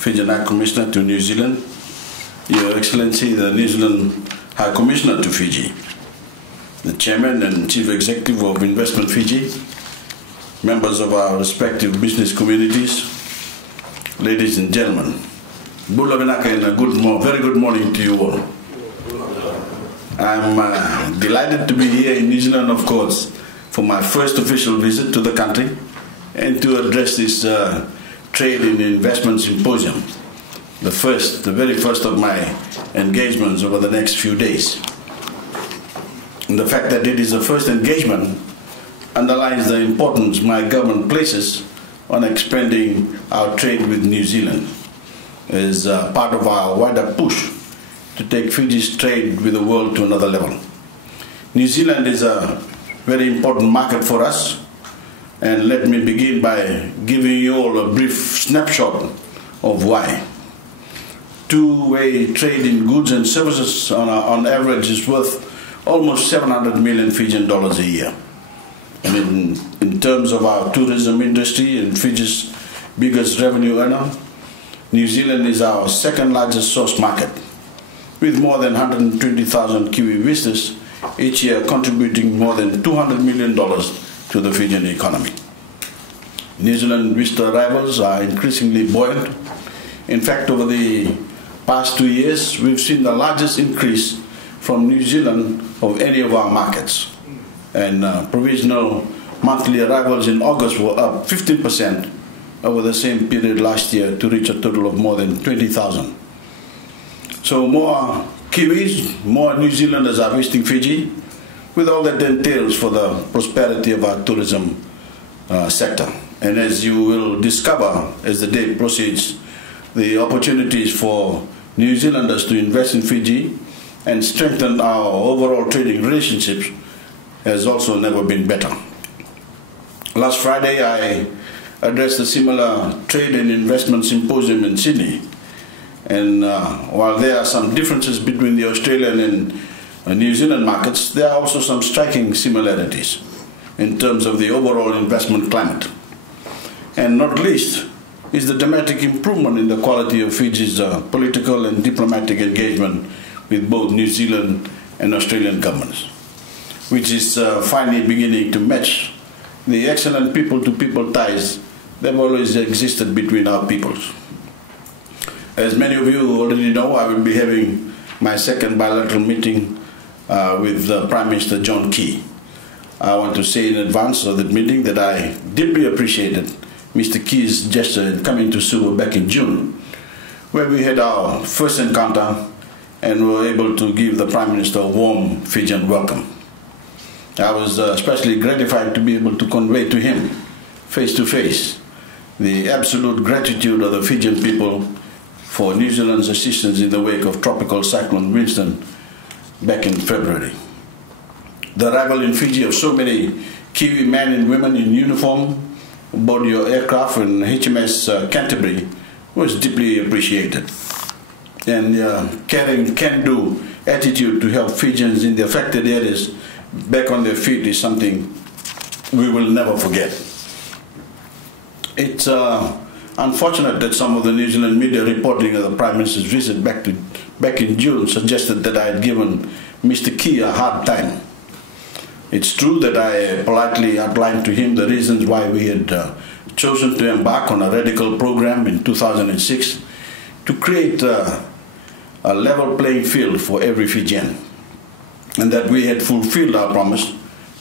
Fijian High Commissioner to New Zealand, Your Excellency, the New Zealand High Commissioner to Fiji, the Chairman and Chief Executive of Investment Fiji, members of our respective business communities, ladies and gentlemen. Bula Vinaka and a very good morning to you all. I'm delighted to be here in New Zealand, of course, for my first official visit to the country and to address this Trade and Investment Symposium, the very first of my engagements over the next few days. And the fact that it is the first engagement underlines the importance my government places on expanding our trade with New Zealand as part of our wider push to take Fiji's trade with the world to another level. New Zealand is a very important market for us, and let me begin by giving you all a brief snapshot of why. Two-way trade in goods and services on average is worth almost 700 million Fijian dollars a year. And in terms of our tourism industry and Fiji's biggest revenue earner, New Zealand is our second largest source market, with more than 120,000 Kiwi visitors each year contributing more than $200 million to the Fijian economy. New Zealand visitor arrivals are increasingly buoyant. In fact, over the past 2 years, we've seen the largest increase from New Zealand of any of our markets. And provisional monthly arrivals in August were up 15% over the same period last year to reach a total of more than 20,000. So more Kiwis, more New Zealanders are visiting Fiji, with all that entails for the prosperity of our tourism sector. And as you will discover as the day proceeds, the opportunities for New Zealanders to invest in Fiji and strengthen our overall trading relationships has also never been better. Last Friday, I addressed a similar trade and investment symposium in Sydney. And while there are some differences between the Australian and New Zealand markets, there are also some striking similarities in terms of the overall investment climate. And not least is the dramatic improvement in the quality of Fiji's political and diplomatic engagement with both New Zealand and Australian governments, which is finally beginning to match the excellent people-to-people ties that have always existed between our peoples. As many of you already know, I will be having my second bilateral meeting with Prime Minister John Key. I want to say in advance of that meeting that I deeply appreciated Mr. Key's gesture in coming to Suva back in June, where we had our first encounter and were able to give the Prime Minister a warm Fijian welcome. I was especially gratified to be able to convey to him, face to face, the absolute gratitude of the Fijian people for New Zealand's assistance in the wake of Tropical Cyclone Winston back in February. The arrival in Fiji of so many Kiwi men and women in uniform aboard your aircraft and HMS Canterbury was deeply appreciated. And caring, can-do attitude to help Fijians in the affected areas back on their feet is something we will never forget. It's unfortunate that some of the New Zealand media reporting of the Prime Minister's visit back in June suggested that I had given Mr. Key a hard time. It's true that I politely outlined to him the reasons why we had chosen to embark on a radical program in 2006 to create a level playing field for every Fijian, and that we had fulfilled our promise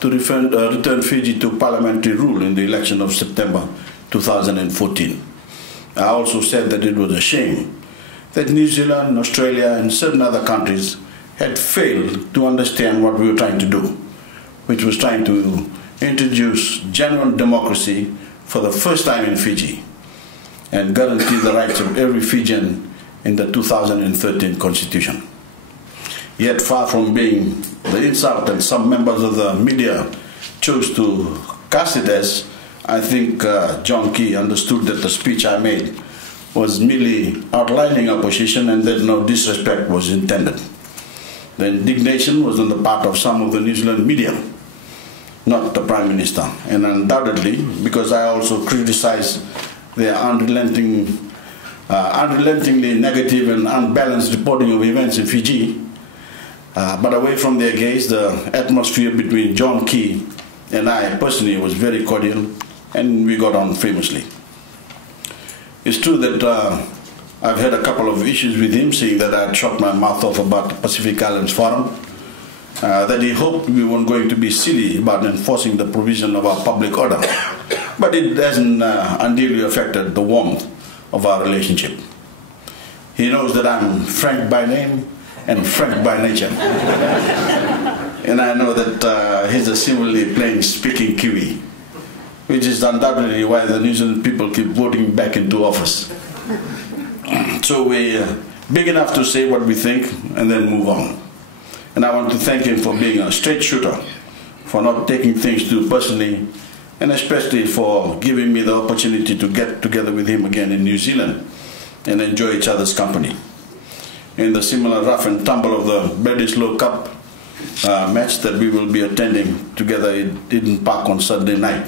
to return Fiji to parliamentary rule in the election of September 2014. I also said that it was a shame that New Zealand, Australia, and certain other countries had failed to understand what we were trying to do, which was trying to introduce genuine democracy for the first time in Fiji and guarantee the rights of every Fijian in the 2013 Constitution. Yet far from being the insult that some members of the media chose to cast it as, I think John Key understood that the speech I made was merely outlining our position and that no disrespect was intended. The indignation was on the part of some of the New Zealand media, not the Prime Minister, and undoubtedly because I also criticized their unrelenting unrelentingly negative and unbalanced reporting of events in Fiji. But away from their gaze, the atmosphere between John Key and I personally was very cordial, and we got on famously. It's true that I've had a couple of issues with him, saying that I'd shot my mouth off about the Pacific Islands Forum, that he hoped we weren't going to be silly about enforcing the provision of our public order. But it hasn't unduly affected the warmth of our relationship. He knows that I'm frank by name and frank by nature. And I know that he's a similarly plain-speaking Kiwi, which is undoubtedly why the New Zealand people keep voting back into office. So we're big enough to say what we think and then move on. And I want to thank him for being a straight shooter, for not taking things too personally, and especially for giving me the opportunity to get together with him again in New Zealand and enjoy each other's company. In the similar rough and tumble of the Bledisloe Cup match that we will be attending together in Eden Park on Saturday night,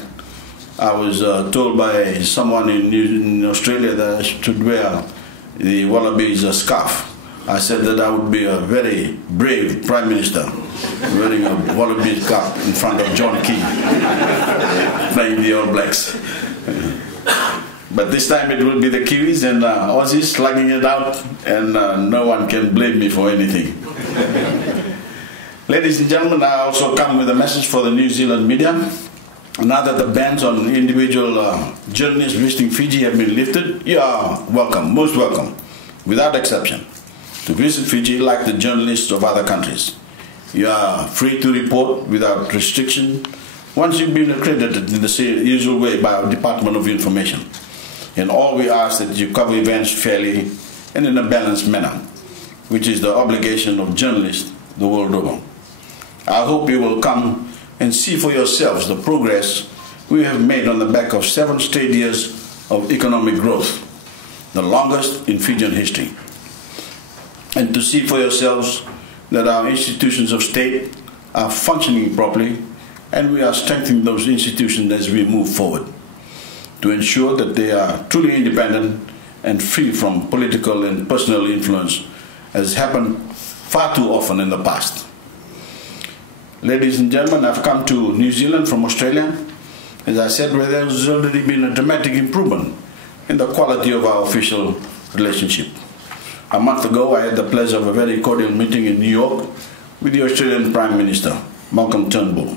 I was told by someone in Australia that I should wear the Wallabies scarf. I said that I would be a very brave Prime Minister wearing a Wallabies cap in front of John Key playing the All Blacks. But this time it will be the Kiwis and Aussies slugging it out, and no one can blame me for anything. Ladies and gentlemen, I also come with a message for the New Zealand media. Now that the bans on individual journalists visiting Fiji have been lifted, you are welcome, most welcome, without exception, to visit Fiji like the journalists of other countries. You are free to report without restriction once you've been accredited in the usual way by our Department of Information. And all we ask that you cover events fairly and in a balanced manner, which is the obligation of journalists the world over. I hope you will come and see for yourselves the progress we have made on the back of 7 straight years of economic growth, the longest in Fijian history. And to see for yourselves that our institutions of state are functioning properly, and we are strengthening those institutions as we move forward to ensure that they are truly independent and free from political and personal influence, as happened far too often in the past. Ladies and gentlemen, I've come to New Zealand from Australia, as I said, where there has already been a dramatic improvement in the quality of our official relationship. A month ago, I had the pleasure of a very cordial meeting in New York with the Australian Prime Minister, Malcolm Turnbull.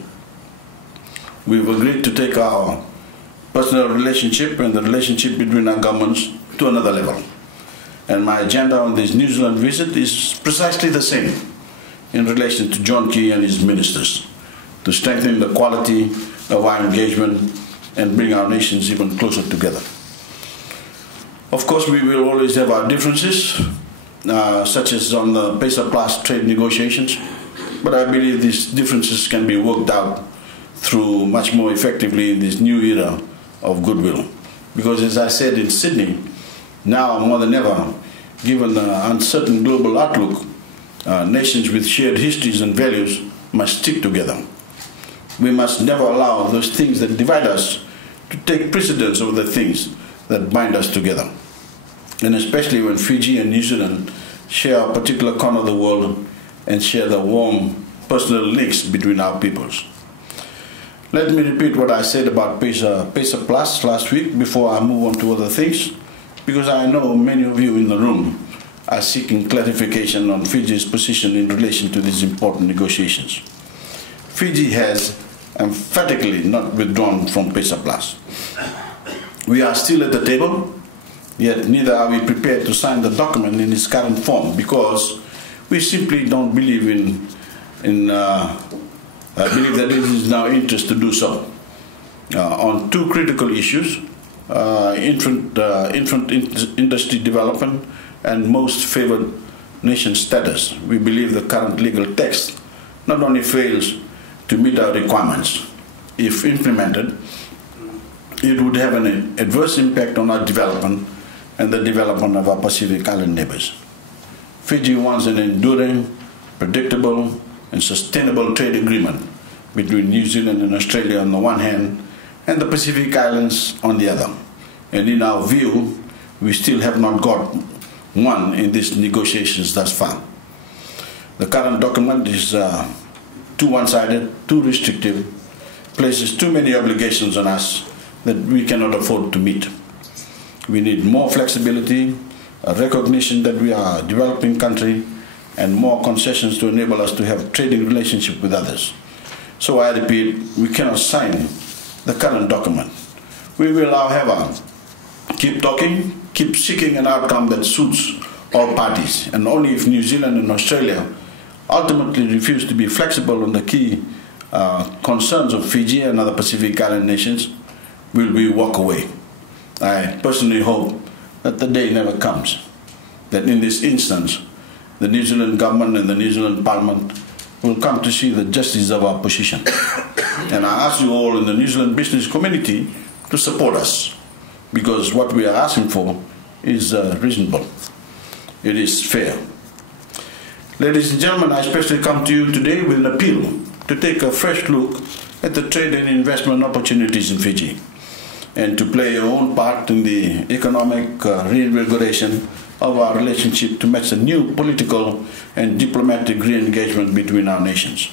We've agreed to take our personal relationship and the relationship between our governments to another level. And my agenda on this New Zealand visit is precisely the same in relation to John Key and his ministers, to strengthen the quality of our engagement and bring our nations even closer together. Of course, we will always have our differences, such as on the PESA Plus trade negotiations, but I believe these differences can be worked out through much more effectively in this new era of goodwill. Because as I said in Sydney, now more than ever, given the uncertain global outlook, nations with shared histories and values must stick together. We must never allow those things that divide us to take precedence over the things that bind us together. And especially when Fiji and New Zealand share a particular corner of the world and share the warm personal links between our peoples. Let me repeat what I said about PESA Plus last week before I move on to other things, because I know many of you in the room are seeking clarification on Fiji's position in relation to these important negotiations. Fiji has emphatically not withdrawn from PESA Plus. We are still at the table, yet neither are we prepared to sign the document in its current form, because we simply don't believe believe that it is in our interest to do so. On 2 critical issues, infant industry development and most favored nation status, we believe the current legal text not only fails to meet our requirements. If implemented, it would have an adverse impact on our development and the development of our Pacific Island neighbors. Fiji wants an enduring, predictable, and sustainable trade agreement between New Zealand and Australia on the one hand, and the Pacific Islands on the other. And in our view, we still have not got one in these negotiations thus far. The current document is too one-sided, too restrictive, places too many obligations on us that we cannot afford to meet. We need more flexibility, a recognition that we are a developing country, and more concessions to enable us to have trading relationship with others. So I repeat, we cannot sign the current document. We will, however, keep talking, keep seeking an outcome that suits all parties, and only if New Zealand and Australia ultimately refuse to be flexible on the key concerns of Fiji and other Pacific Island nations will we walk away. I personally hope that the day never comes, that in this instance, the New Zealand government and the New Zealand Parliament will come to see the justice of our position. And I ask you all in the New Zealand business community to support us, because what we are asking for is reasonable. It is fair. Ladies and gentlemen, I especially come to you today with an appeal to take a fresh look at the trade and investment opportunities in Fiji, and to play your own part in the economic reinvigoration of our relationship to match the new political and diplomatic re-engagement between our nations.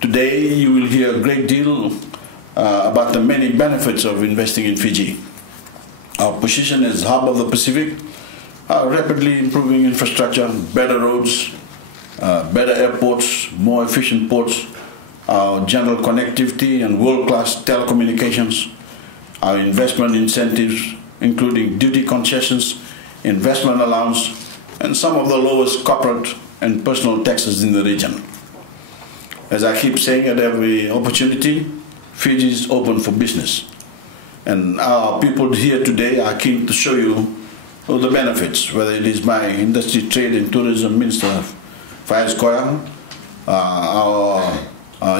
Today you will hear a great deal about the many benefits of investing in Fiji. Our position as hub of the Pacific, our rapidly improving infrastructure, better roads, better airports, more efficient ports, our general connectivity and world-class telecommunications, our investment incentives, including duty concessions, investment allowance, and some of the lowest corporate and personal taxes in the region. As I keep saying at every opportunity, Fiji is open for business. And our people here today are keen to show you all the benefits, whether it is my Industry, Trade and Tourism Minister, Faiz Koyang,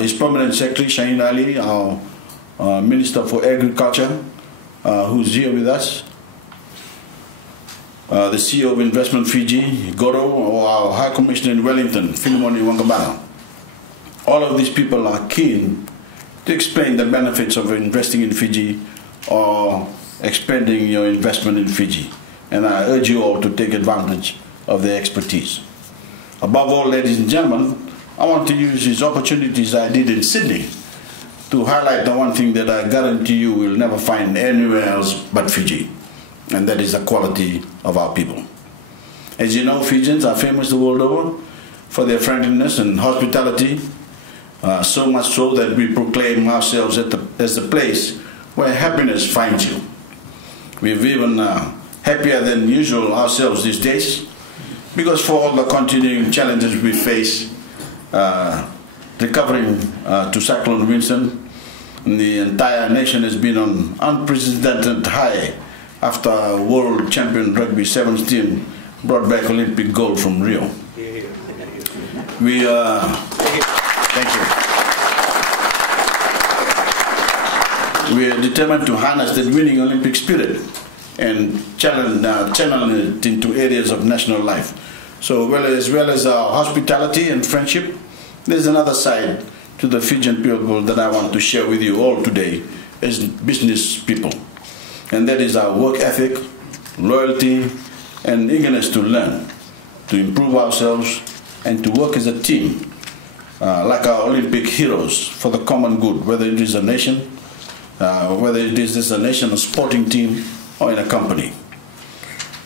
His Permanent Secretary, Shaheen Ali, our Minister for Agriculture, who's here with us, the CEO of Investment Fiji, Goro, or our High Commissioner in Wellington, Filimoni Wangabara. All of these people are keen to explain the benefits of investing in Fiji or expanding your investment in Fiji. And I urge you all to take advantage of their expertise. Above all, ladies and gentlemen, I want to use these opportunities I did in Sydney to highlight the one thing that I guarantee you will never find anywhere else but Fiji, and that is the quality of our people. As you know, Fijians are famous the world over for their friendliness and hospitality, so much so that we proclaim ourselves as the place where happiness finds you. We're even happier than usual ourselves these days, because for all the continuing challenges we face, recovering to Cyclone Winston, the entire nation has been on unprecedented high after world champion rugby sevens team brought back Olympic gold from Rio. Thank you. We are determined to harness that winning Olympic spirit and channel it into areas of national life. So as well as our hospitality and friendship, there's another side to the Fijian people that I want to share with you all today as business people. And that is our work ethic, loyalty, and eagerness to learn, to improve ourselves, and to work as a team, like our Olympic heroes, for the common good, whether it is a nation, whether it is a nation, a sporting team, or in a company.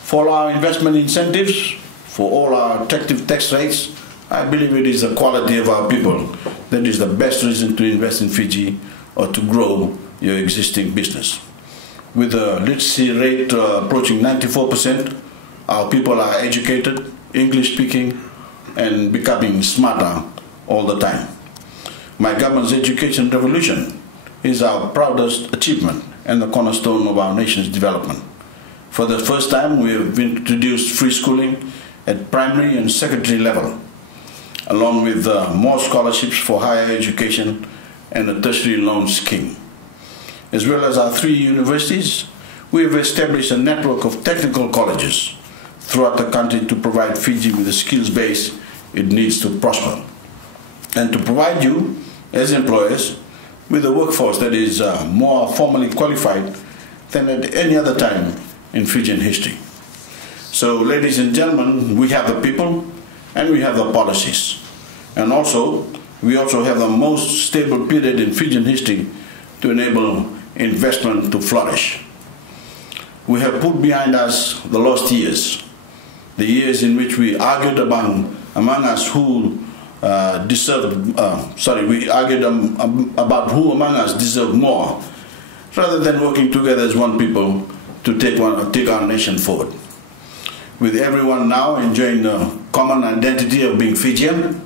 For our investment incentives, for all our attractive tax rates, I believe it is the quality of our people that is the best reason to invest in Fiji or to grow your existing business. With a literacy rate approaching 94%, our people are educated, English speaking, and becoming smarter all the time. My government's education revolution is our proudest achievement and the cornerstone of our nation's development. For the first time, we have introduced free schooling at primary and secondary level, along with more scholarships for higher education and a tertiary loan scheme. As well as our 3 universities, we have established a network of technical colleges throughout the country to provide Fiji with the skills base it needs to prosper, and to provide you, as employers, with a workforce that is more formally qualified than at any other time in Fijian history. So, ladies and gentlemen, we have the people and we have the policies. And also, we also have the most stable period in Fijian history to enable investment to flourish. We have put behind us the lost years, the years in which we argued among us who we argued about who among us deserved more, rather than working together as one people to take our nation forward. With everyone now enjoying the common identity of being Fijian,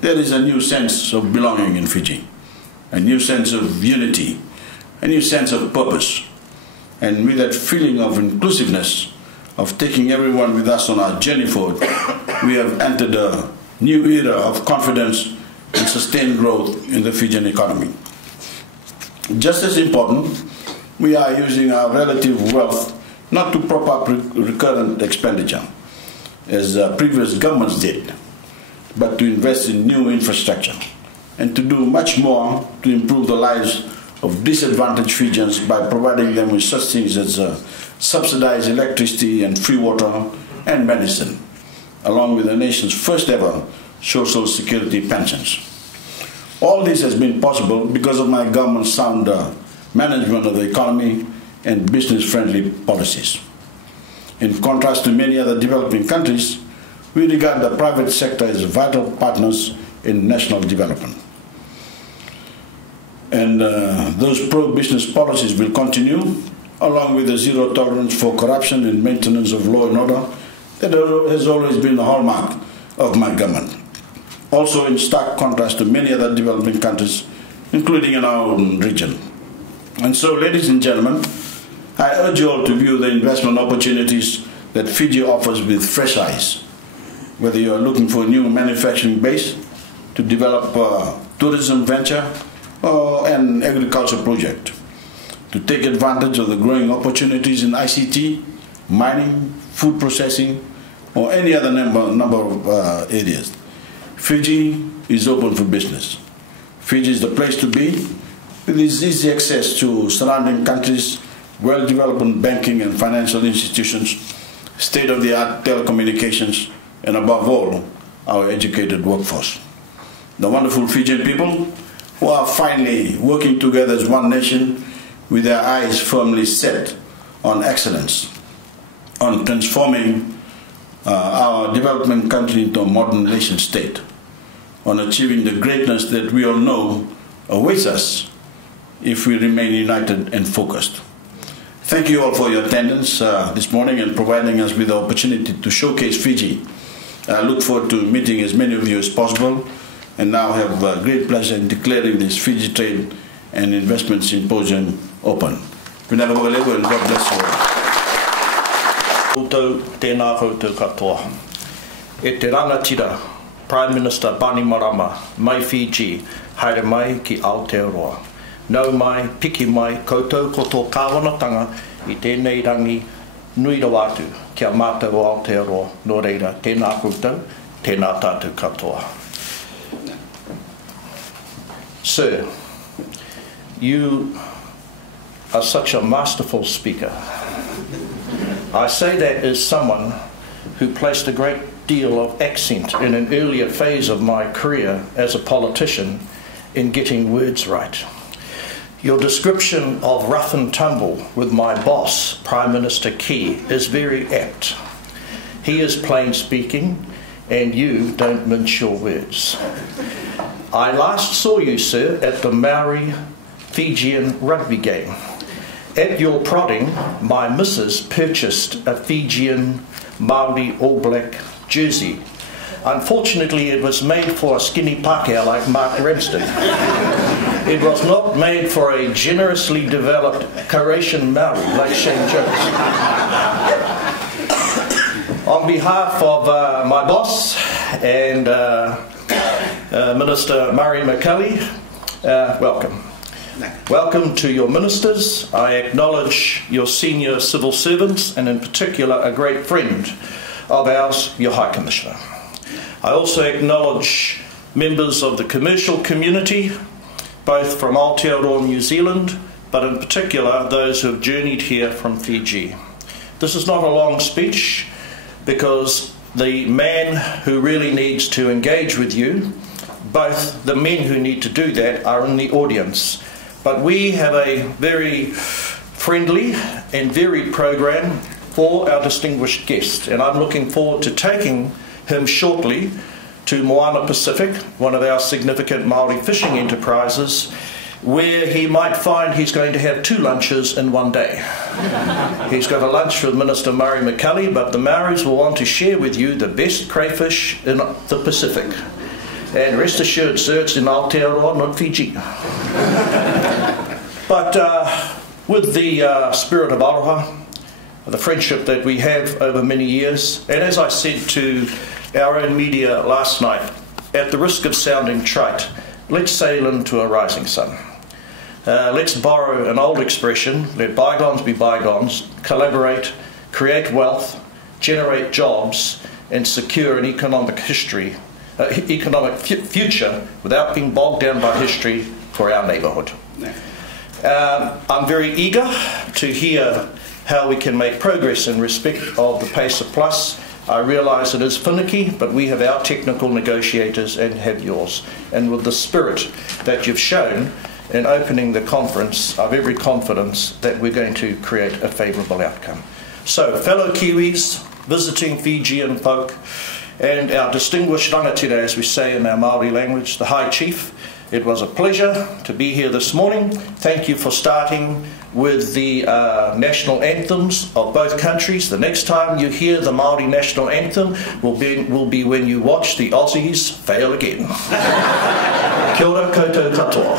there is a new sense of belonging in Fiji, a new sense of unity, a new sense of purpose. And with that feeling of inclusiveness, of taking everyone with us on our journey forward, we have entered a new era of confidence and sustained growth in the Fijian economy. Just as important, we are using our relative wealth not to prop up recurrent expenditure, as previous governments did, but to invest in new infrastructure and to do much more to improve the lives of disadvantaged Fijians by providing them with such things as subsidized electricity and free water and medicine, along with the nation's first ever social security pensions. All this has been possible because of my government's sound management of the economy and business-friendly policies. In contrast to many other developing countries, we regard the private sector as vital partners in national development. And those pro-business policies will continue, along with the zero tolerance for corruption and maintenance of law and order that has always been the hallmark of my government. Also in stark contrast to many other developing countries, including in our own region. And so, ladies and gentlemen, I urge you all to view the investment opportunities that Fiji offers with fresh eyes, whether you are looking for a new manufacturing base to develop a tourism venture or an agriculture project, to take advantage of the growing opportunities in ICT, mining, food processing, or any other number of areas. Fiji is open for business. Fiji is the place to be, with its easy access to surrounding countries, well-developed banking and financial institutions, state-of-the-art telecommunications, and above all, our educated workforce. The wonderful Fijian people who are finally working together as one nation with their eyes firmly set on excellence, on transforming our development country into a modern nation state, on achieving the greatness that we all know awaits us if we remain united and focused. Thank you all for your attendance this morning and providing us with the opportunity to showcase Fiji. I look forward to meeting as many of you as possible, and now have great pleasure in declaring this Fiji Trade and Investment Symposium open. God bless you all. Tēnā koutou katoa. E te rangatira, Prime Minister Bainimarama, mai Fiji, haere mai ki Aotearoa. Nau mai, piki mai, koutou koto kāwanatanga i tēnei rangi nui rawatu kia mātou o Aotearoa. Nō reira, tēnā koutou, tēnā tātou katoa. Sir, you are such a masterful speaker. I say that as someone who placed a great deal of accent in an earlier phase of my career as a politician in getting words right. Your description of rough and tumble with my boss, Prime Minister Key, is very apt. He is plain speaking and you don't mince your words. I last saw you, sir, at the Maori Fijian rugby game. At your prodding, my missus purchased a Fijian Maori All Black jersey. Unfortunately, it was made for a skinny Pākehā like Mark Ramsden. It was not made for a generously developed Croatian Maori like Shane Jones. On behalf of my boss and Minister Murray McCully, welcome. Welcome to your ministers. I acknowledge your senior civil servants and in particular a great friend of ours, your High Commissioner. I also acknowledge members of the commercial community, both from Aotearoa, New Zealand, but in particular those who have journeyed here from Fiji. This is not a long speech, because the man who really needs to engage with you, both the men who need to do that are in the audience. But we have a very friendly and varied program for our distinguished guest, and I'm looking forward to taking him shortly to Moana Pacific, one of our significant Māori fishing enterprises, where he might find he's going to have 2 lunches in one day. He's got a lunch with Minister Murray McCully, but the Maoris will want to share with you the best crayfish in the Pacific. And rest assured, sir, it's in Aotearoa, not Fiji. But with the spirit of aroha, the friendship that we have over many years, and as I said to our own media last night, at the risk of sounding trite, let's sail into a rising sun. Let's borrow an old expression, let bygones be bygones, collaborate, create wealth, generate jobs, and secure an economic future without being bogged down by history for our neighbourhood. I'm very eager to hear how we can make progress in respect of the PACER Plus. I realise it is finicky, but we have our technical negotiators and have yours. And with the spirit that you've shown in opening the conference, I have every confidence that we're going to create a favourable outcome. So, fellow Kiwis, visiting Fijian folk, and our distinguished rangatira, as we say in our Māori language, the High Chief, it was a pleasure to be here this morning. Thank you for starting with the national anthems of both countries. The next time you hear the Māori national anthem will be when you watch the Aussies fail again. Kia ora koutou katoa.